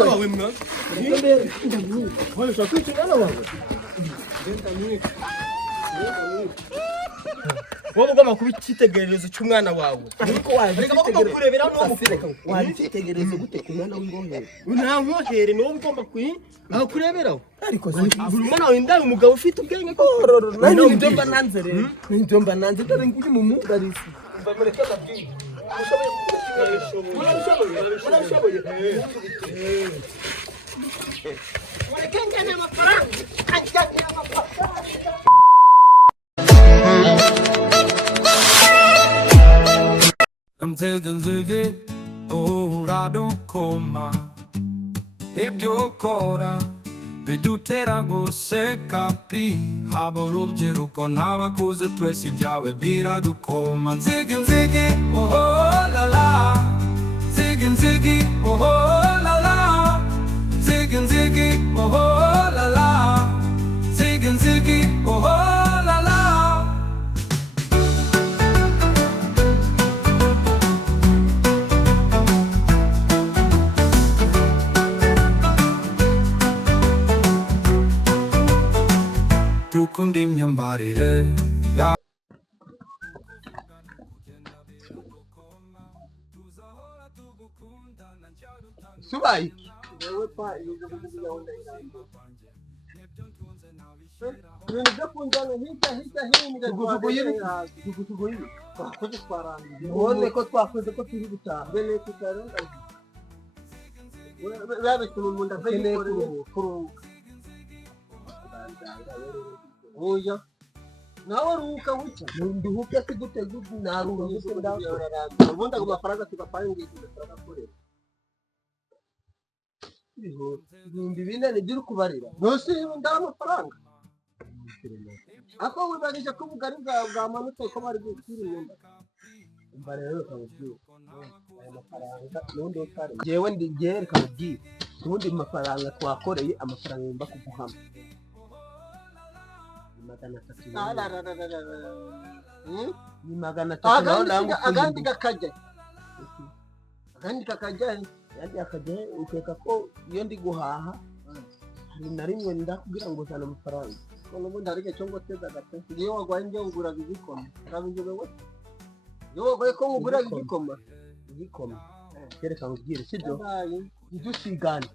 wawe mwa washaka kwicara wawe wowe ugomba kuba icyitegererezo cy'umwana wawe ariko wabitegereza gute ku mwana w'ingohere nta nkohere niwo ugomba aho kureberaho ariko buri mwana wawe ndari umugabo ufite ubwenge ko nibyo mba nanze rero nibyo mba nanze dore nguyu mu mugarisi mureke ndabwiye urashoboye mureke njyane amafaranga ajyane amafaranga Nzigi, uradukoma ibyo ukora bidutera guseka pi haba urubyiruko n'abakuze twese ibyawe biradukoma Nzigi, oh la la Nzigi, oh la la Nzigi, oh la la Nzigi, oh la la Kundi myambarire Subai wewe pa hizo kuziga ndio kunjana hii ni gugugu hivi twakoze twarangiye wone ko twakoze ko turi gutaha bene tukaranga wewe kumunda vile kuru oya nawe ruka wuca nduhuke kiguteguje naruhuke ndakora ubundi ku mafaranga tugapangiye tugakorera ibindi binene byo kubarira bose ndaba amafaranga ako wibagisha ko ubugari bwa manutse ko bari gukira inyuma mbare rero kabubwiye aya mafaranga n'undi utari jewe ndigere kabubwiye ubundi mafaranga twakoreye amafaranga yumva kuguhama magana 3 ni magana 3 agandi kakajya yandi akajya ukeka ko iyo ndi guhaha hari na rimwe ndakubwira ngo cyane amafaranga ko n'ubundi hari cyo ngo teza gato iyo wagwaye nje ugura igikoma kabinjye we iyo wagwaye ko ugura igikoma kereka ngubwire sibyo idusigana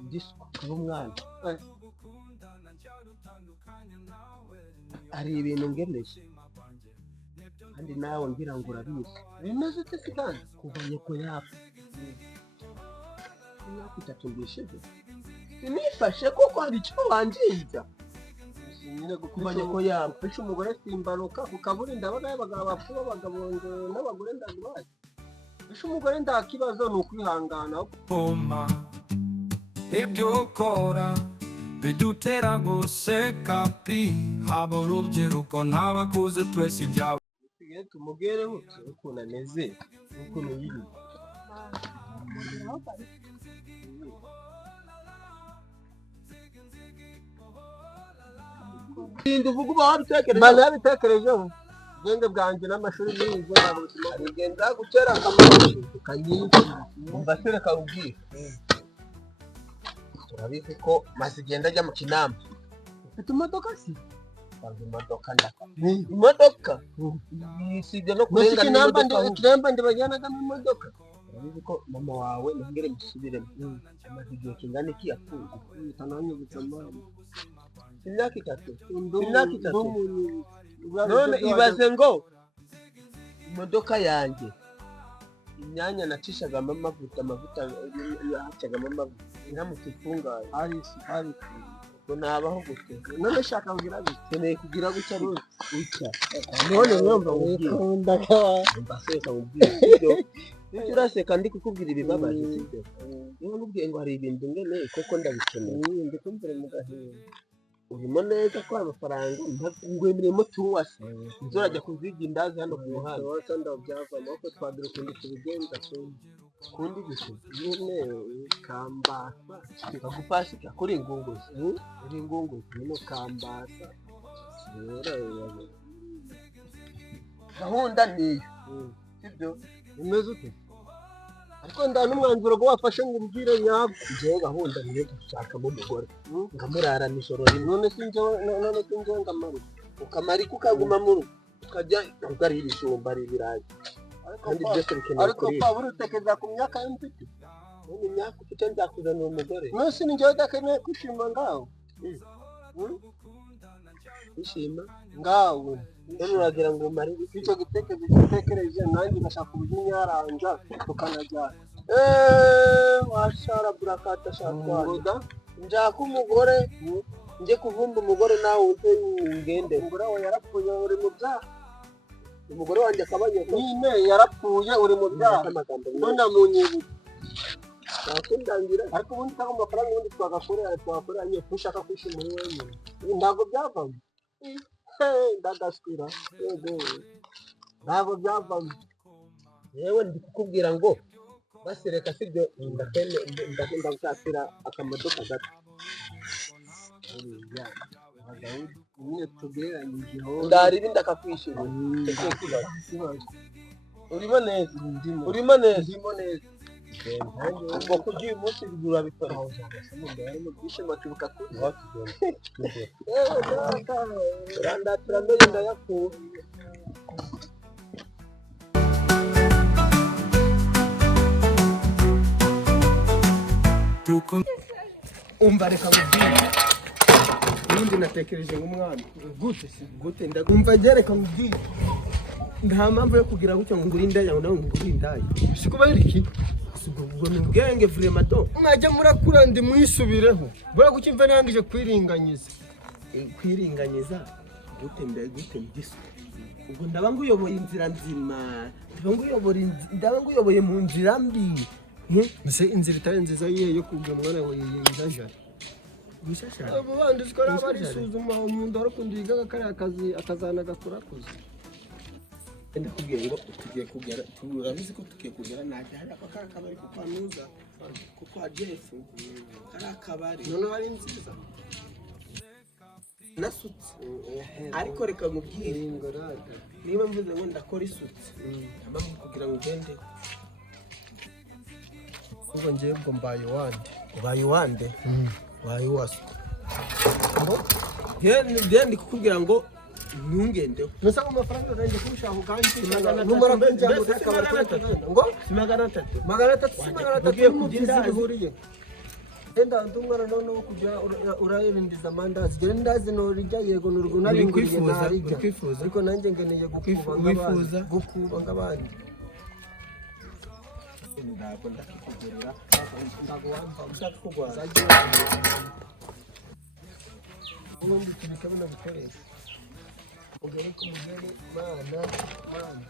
ndisukaba umwana ari ibintu ngemeje kandi nawe ngira ngo urabizi bimeze ute kandi kuvanye ko yapfa yakutatumbishije nifashe koko hari icyo wangiza nyine gukuvanye ko yapfa umugore simbaruka kukaburinda abagabo bapfuba abagabo n'abagore ndagubaye umugore ndakibazo ni ukwihangana ibyo ukora bidutera guseka pi haba urubyiruko n'abakuze twese ibyawe tumugereho ukuntu ameze ukuntu yiri Ndi vuga babitekereje bana babitekerejeho bwenge bwanjye n'amashuri yize n'ubuzima bigenda gutera akamaro kanyinshi mbasere kabubwiye turabizi ko mazigenda ajya mu kinama ufite imodoka si kandi imodoka imodoka isibye no kurenga n'imodoka ndibajyanaga mu modoka urabizi ko mama wawe nongere musubiremo amaze igihe kingana iki yapfuye utananyibutsa mama imyaka itatu none ibaze ngo imodoka yanjye imyanya nacishagamo amavuta yahacagamo amavuta iramutse ifungaye hari ngo nabaho gute none shaka kugira bikeneye kugira gutya gutya none mwumva wikunda mbaseka ubwire ibyo uraseka ndi kukubwira ibibabaje sibyo niba nubwiye ngo hari ibintu ngene koko ndabikeneye ndikumvira mu gahinda urimo neza ko amafaranga ngwemeremo tuwase nzorajya kuziga indazi hano ku muhanda wose ndabyavamo ko twagira ukundi tubigenza kundi gusa nyine kambasa kagufashika kuri ingunguzi no kambasa gahunda niyo sibyo umeze ute ariko nda n'umwanzuro go wafashe ngo umbwire nyabwo je gahunda niyo gushaka mu mugore ngamurara nijoro none sinje ngamari ukamari kukaguma mu rugo ukajya ugarira ishumba ribiraye kandi byose bikeneye ariko Pawulo utekeza ku myaka y'imfite none imyaka ufite nzakuzanira umugore nose ni njyewe dakeneye kwishima ngaho kwishima ngaho none uragira ngo mari icyo gitekereje nanjye ngashaka uburyo nyaranja tukanajyana washara burakata shakwa njaka umugore nje kuvumba umugore nawe uze ngende umugore wawe yarapfuye uri mu byaha umugore wanjye akabanye nyine yarapfuye uri mu byaha none munyibu nakundangira ariko ubundi cyangwa amafaranga ubundi twagakorera nyine ushaka kwishima muri wenyine ntabwo byavamo ndagaswira yego ntabwo byavamo yewe ndi kukubwira ngo basereka sibyo ndagusatira akamodoka gato ndaribi ndakakwishima urimo neza urimo neza ubwo kurya uyu munsi bigura bikora mu byishimo tubuka kuri urandatira mbere ndayakura umva reka mubwire ubundi natekereje nk'umwana gute ndagumva gereka mubwire nta mpamvu yo kugira gutyo ngo ngure indaya nawe ngure indaya si kubera iki ubwo ni ubwenge vraiment do mwajya murakura ndi mwisubireho bura gukimva nangije kwiringanyiza gute mbiso ubwo ndaba nguyoboye inzira nzima ndaba nguyoboye mu nzira mbi mbese inzira itari nziza yihe yo kubwira umwana wawe yinjajara bishashara abo bandi zikora barisuzuma umuntu arukundi yigaga kariya akazi akazana gakurakuza ndakubwiye ngo tugiye kugera turabizi ko tugiye kugera naje hari akakara kabari kukwanuza kuko ajefu kari akabari none ari nziza nasutse ariko reka mubwire niba mvuze ngo ndakora isutse mpamvu kugira ngo ugende ubwo ngiye ubwo mbaye wande wasu ngo ndi kukubwira ngo ntungendeho nusa ko amafaranga uranje kurushaka uganze numara kujya mu kabari ngo 300 ugiye kugenda ihuriye enda ndumwana none wo kujya urayirindiza mandazi gendazi no rijya yego n'urugo nari kwifuza ariko nanjye ngeneye gukuba ngabandi ntabwo ndakikugerera ntabwo wamva ushaka kugwaza ubundi tubikabona bikoresha ugere ku mugere mana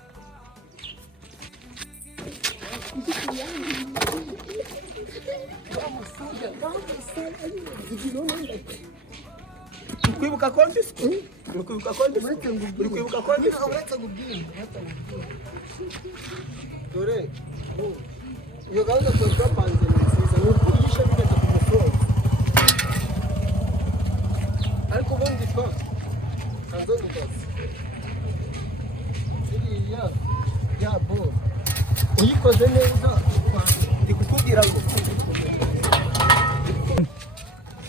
kwibuka konti dore iyo gahunda twapanze nziza ni ukugisha bigeze ku musozo ariko ubundi kanzonikazi ziriya yabo uyikoze neza ndi kukubwira ngo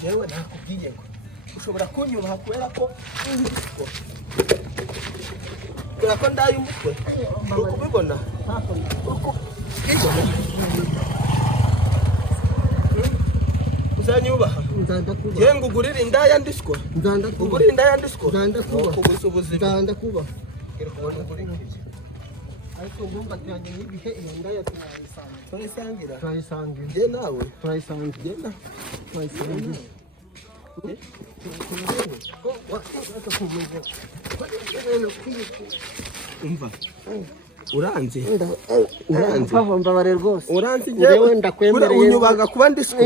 yewe nakubwiye ngo ushobora kunyubaha kubera ko ndaye umutwe ukubibona uzanyubaha yengo ugurira indaya ndiswa ugurira indaya ndiswa kugusa ubuzima ariko ngomba cyane n'ibihe iyo ndaya turayisangira je nawe turayisangira umva uranze mbabare rwose uranze jewe ndakwemereye unyubaga kuba ndiswe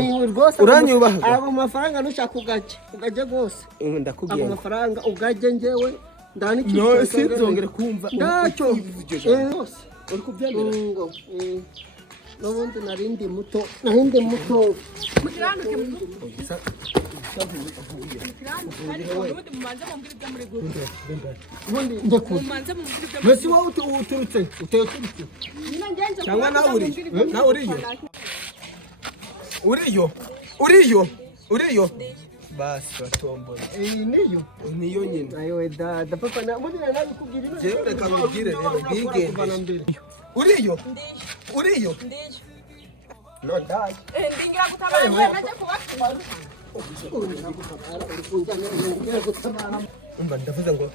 uranyubaga abo mafaranga nushaka ugaje rwose ndakubwiye abo mafaranga ugaje njewe ndani kintu no sinzongere kumva ndacyo yose uri kubyandira ngo n'ubundi narindi muto mukiranuke Mbese wowe uturutse cyangwa nawe uriyo basi batombora niyo nyine ayo dada papa namubwira nabikubwira je reka mubwire rero bigende uriyo no dai ndingira gutabara naje kubatumba ndavuze ngo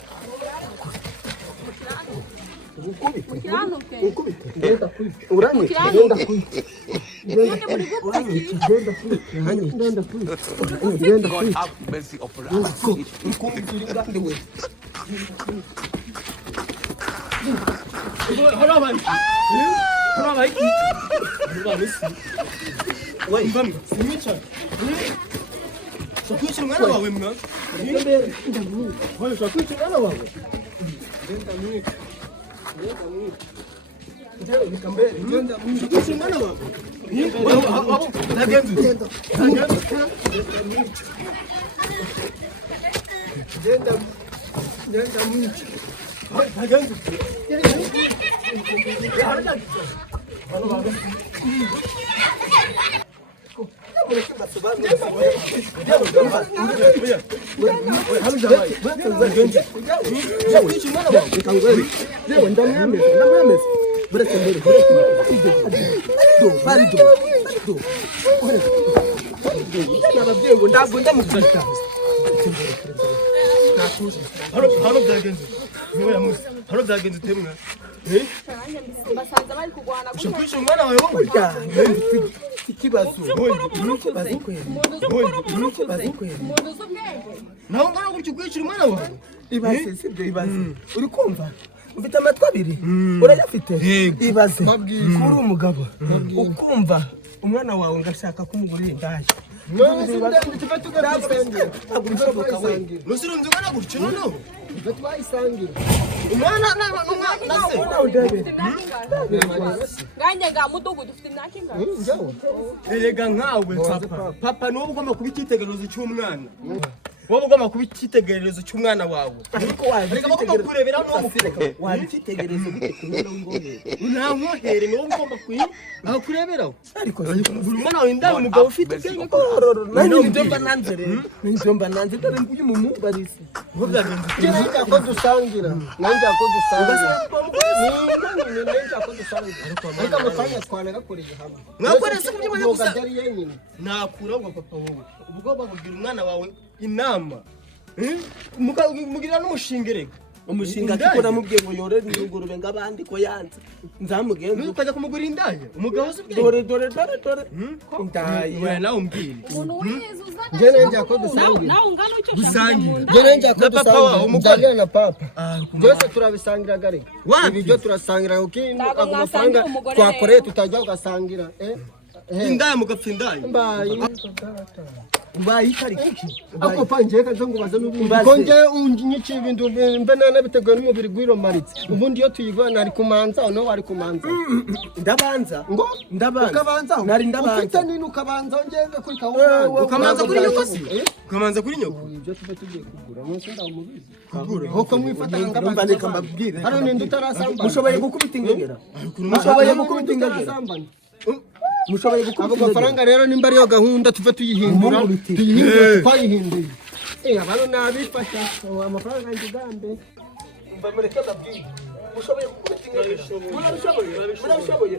uri kumva ufite amatwi abiri urayafite ibaze kuri umugabo ukumva umwana wawe ngashaka kumugurira indaya papa niwe ugomba kuba icyitegererezo cy'umwana wowe ugomba kuba icyitegererezo cy'umwana wawe ariko bagomba kurebera waba icyitegererezo gute ku mwana w'ingohe nta nkohere niwe ugomba kureberaho ariko buri mwana wawe indaya umugabo ufite ubwenge nibyo mba nanze rero nibyo mba nanze dore nguyu mu mubarisi nanjye ko dusangira ariko amafaranga twanakoreye hamwe mwakorese kubyibona gusa nakura ngo papa wowe ubwo babwira umwana wawe inama mugirira n'umushinga rega umushinga ariko namubwiye ngo yorere ingurube ngabandi ko yanze nzamugenze ukajya kumugura indaya umugabo se dore indaya nawe umbwire njye njya ko dusangira njye njya ko dusangira na papa byose turabisangira gare ibi byo turasangira ukindi amafaranga twakoreye tutajya ugasangira indaya mugapfa indaya mbaye itariki ako panje kazo ngo baza n'ubundi konje unyici ibintu mbe nana biteguye n'umubiri gwiro maritse ubundi yo tuyigwana ari kumanza no wari kumanza ndabanza ukabanza nari ndabanza ufite nini ukabanza ngeze kuri kawuna ukamanza kuri nyoko ukamanza kuri nyoko ibyo tuba tugiye kugura munsi ndamubizi kugura hoko mwifata ngabandika mbabwire hano ninde utarasamba mushoboye gukubita ingegera mushoboye gukubita amafaranga rero nimba ariyo gahunda tuve tuyihindura twayihinduye abantu nabifasha amafaranga y'igande umva mureke babwire mushoboye gukubita ingegera murabishoboye